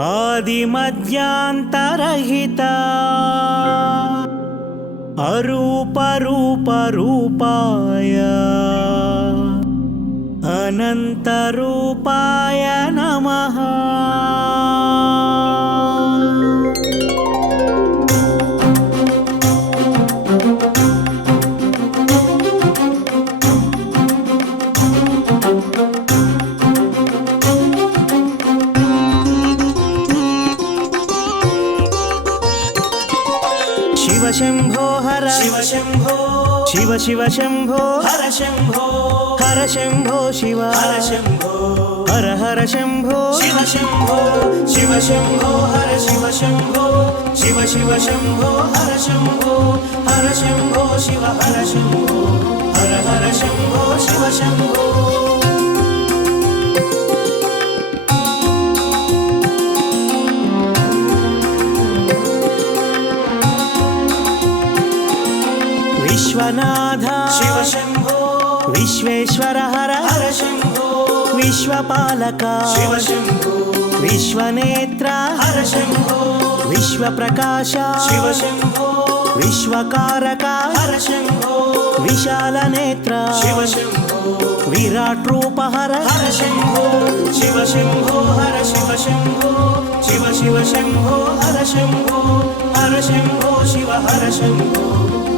ఆదిమధ్యాంతరహిత. అరూపరూపరూపాయ. అనంతరూపాయ నమః. शम्भो हर शिव शम्भो शिव शिव शम्भो हर शम्भो हर शम्भो शिव। हर शम्भो हर हर शम्भो शिव शम्भो शिव शम्भो हर शिव शम्भो शिव शिव शम्भो हर शम्भो हर शम्भो शिव हर शम्भो हर हर शम्भो शिव शम्भो विश्वनाथ। शिव शम्भो विश्वेश्वर हर हर शंभो। विश्वपालक। शिव शम्भो विश्वनेत्र। हर शम्भो विश्वप्रकाश। शिव शम्भो विश्वकारक। हर शम्भो विशालनेत्र शिव शम्भो विराट रूप हर। हर शंभो। शिव शम्भो हर शिव शम्भो शिव शिव शम्भो हर शंभो। हर शंभो। శివ హర శంభో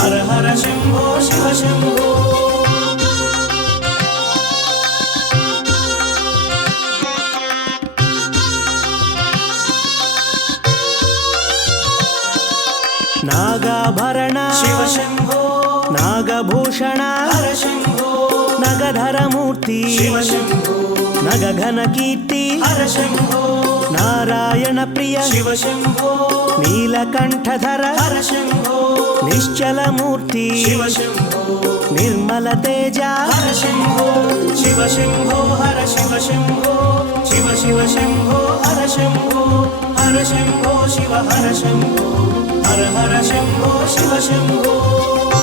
హర హర శంభో శివ శంభో. నాగాభరణ శివ శంభో నాగభూషణ హర శంభో. నగధరమూర్తి. నగఘన కీర్తి నారాయణ ప్రియ. నీలకంఠధర. నిశ్చలమూర్తి. నిర్మల తేజ. శివ శంభో హర శివ శంభో శివ శివ శంభో హర శంభో హర శంభో శివ హర శంభో హర హర శంభో శివ శంభో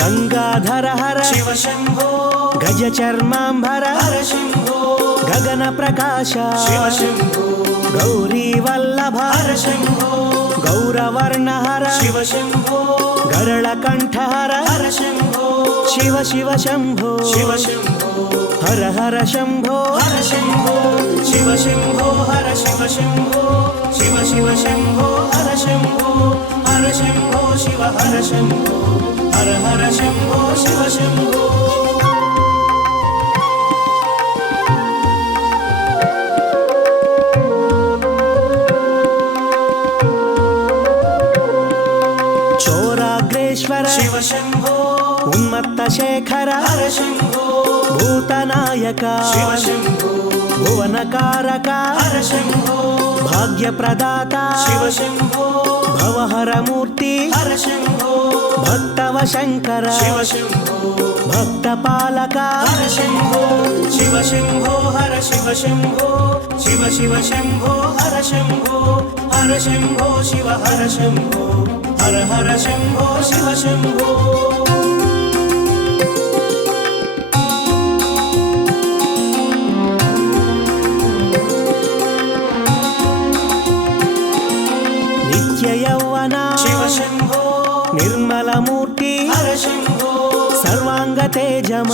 గంగాధర హర శివ శంభో గజ చర్మాంబర హర శంభో గగన ప్రకాశ శివ శంభో గౌరీ వల్లభ హర శంభో గౌరవర్ణ హర శివ శంభో గరళ కంఠహర హర శంభో శివ శివ శంభో. శివ శంభో हर हर शंभो। हर शंभो शिव शंभो हर शिव शंभो शिव शिव शंभो हर शंभो हर शंभो शिव हर शंभो हर हर शंभो शिव शंभो। चोराग्रेश्वर। शिव शंभो ఉన్మత్త శేఖర హర శంభో భూతనాయక శివ శంభో భువనకారక హర శంభో భాగ్య ప్రదాత శివ శంభో భవహర మూర్తి హర శంభో భక్తవ శంకర శివ శంభో భక్త పాలక హర శంభో శివ శంభో హర శివ శంభో శివ శివ శంభో హర శంభో హర శంభో శివ హర శంభో హర హర శంభో శివ శంభో తేజమ?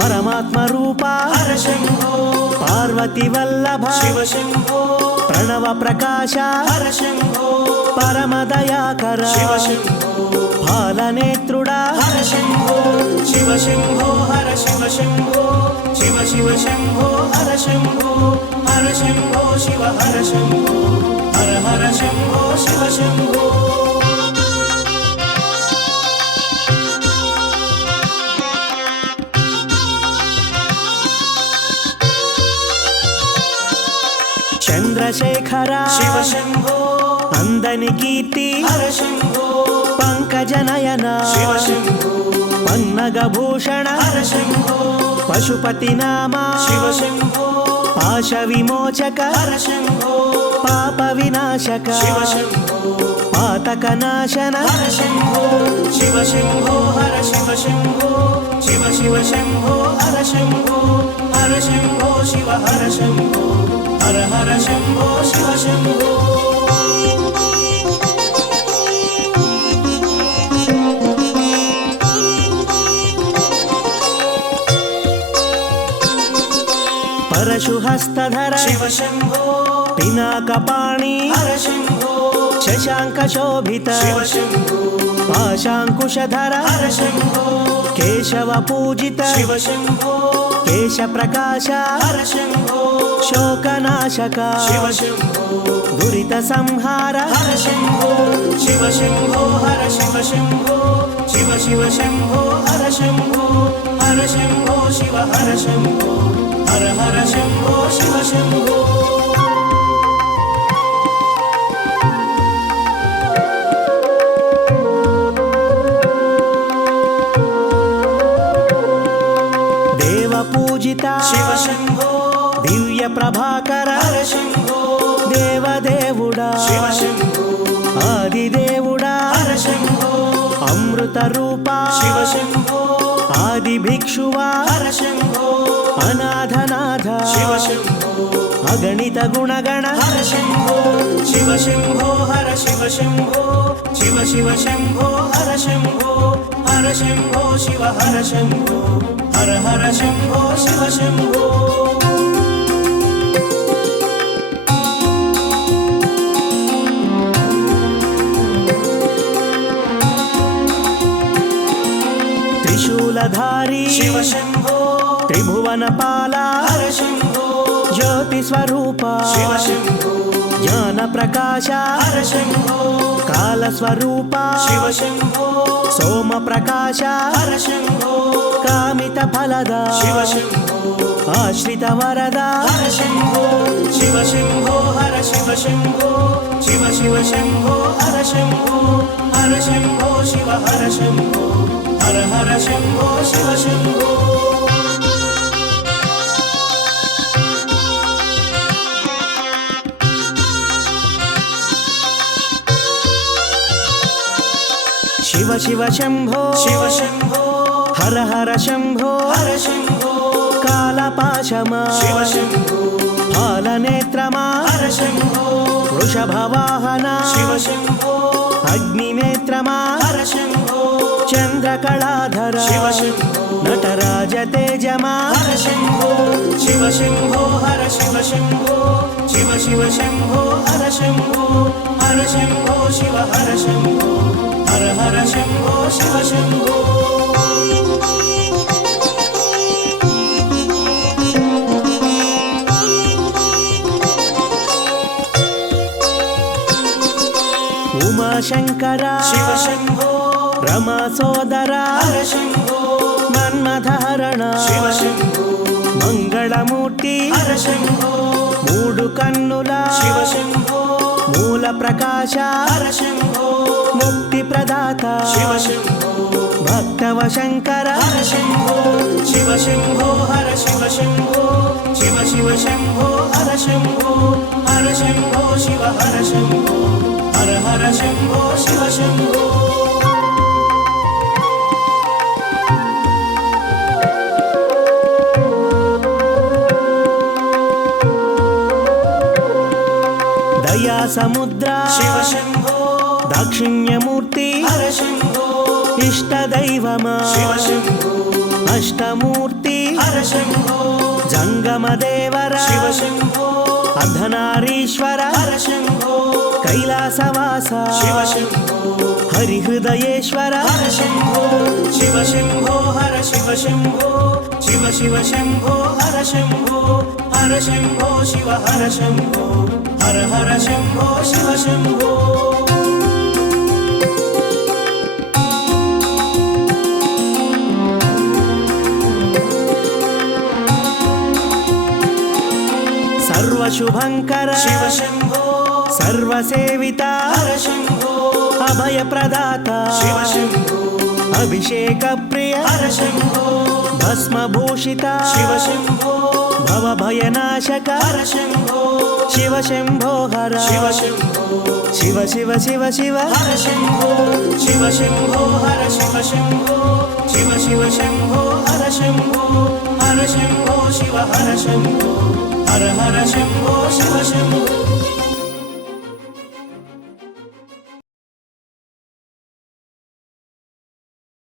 పరమాత్మ రూప? పార్వతి వల్లభ? ప్రణవ ప్రకాశ? పరమదయాకర శంభో శివ శంభో హర శివ శంభో శివ శివ శంభో హర శంభో హర శంభో శివ హర శంభో హర హర శంభో శివ శంభో చంద్రశేఖర శివ శంభో అందని కీర్తి పంకజనయన హర శంభో పశుపతి నామా పాశ విమోచక పాప వినాశక పాతక నాశన శివ శంభో హర శివ శంభో శివ శివ శంభో హర శంభో హర శంభో శివ హర శంభో हर हर शंभो शिव शम्भो परशुहस्तधर शिव शम्भो पिनाकपाणि हर शंभो। शशांक शोभित शिव शंभो। पाशाङ्कुशधर हर शंभो। केशव पूजित शिव शंभो। केश प्रकाश हर शंभो। శోకనాశక. శివ శంభో. దురిత సంహార. హర శంభో. శివ శంభో. హర శివ శంభో. శివ శివ శంభో. హర శంభో. హర శంభో. శివ హర శంభో. హర హర శంభో. శివ అమృత రూపా. శివ శంభో ఆది భిక్షువా. హర శంభో అనాథనాథ. శివ శంభో అగణిత గుణగణ. హర శంభో శివ శంభో హర శివ శంభో శివ శివ శంభో హర శంభో హర శంభో శివ హర శంభో హర హర శంభో శివ శంభో త్రిశూలధారి శివ శంభో త్రిభువన పాల శంభో జ్యోతి స్వరూప శివ శంభో జ్ఞాన ప్రకాశ శంభో కాల స్వరూప శివ శంభో సోమ ప్రకాశ శంభో కామిత ఫలద ఆశ్రిత వరద శంభో శివ శంభో హర శివ శంభో శివ శివ శంభో హర శంభో హర శంభో శివ హర శంభో हर हर शंभो शिव शंभो। शिव शिव शंभो। शिव शंभो। हर हर शंभो। हर शम्भो कालपाशमा। शिव शम्भो कालनेत्रमा हर शम्भो वृषभवाहना। शिव शम्भो अग्निनेत्रमा। हर शंभो। చంద్రకళాధర శివ శంభో నటరాజ తేజమా హర శంభో శివ శంభో హర శివ శంభో శివ శివ శంభో హర శంభో హర శంభో శివ హర శంభో హర హర శంభో శివ శంభో ఉమాశంకర. శివ శంభో రమా సోదర మన్మధరణ మంగళమూర్తి మూడు కన్నుల మూల ప్రకాశ ముక్తి ప్రదాత భక్తవ శంకర శివ శంభో హర శివ శంభో శివ శివ శంభో హర శంభో హర శంభో శివ హర శంభో హర హర శంభో శివ శంభో. దయా సముద్ర శివ శంభో దాక్షిణ్యమూర్తి హర శంభో ఇష్ట దైవమా శివ శంభో అష్టమూర్తి హర శంభో జంగమ దేవర శివ శంభో అర్ధనారీశ్వర హర శంభో కైలాసవాస శివ శంభో హరిహృదయేశ్వర హర శంభో శివ శంభో హర శివ శంభో శివ శివ శంభో హర శంభో హర శంభో శివ హర శంభో हर हर शंभो शिव शम्भो सर्वशुभङ्कर शिव शम्भो सर्वसेविता हर शंभो। अभय प्रदाता। शिव शंभो। अभिषेक प्रिय हर शंभो। भस्म भूषिता। शिव शंभो। भव भयनाशक। हर शंभो। శివ శంభో హర శివ శంభో. శివ శివ శివ శివ హర శంభో. శివ శంభో. హర శివ శంభో. శివ శివ శంభో. హర శంభో. హర శంభో. శివ హర శంభో. హర హర శంభో. శివ శంభో.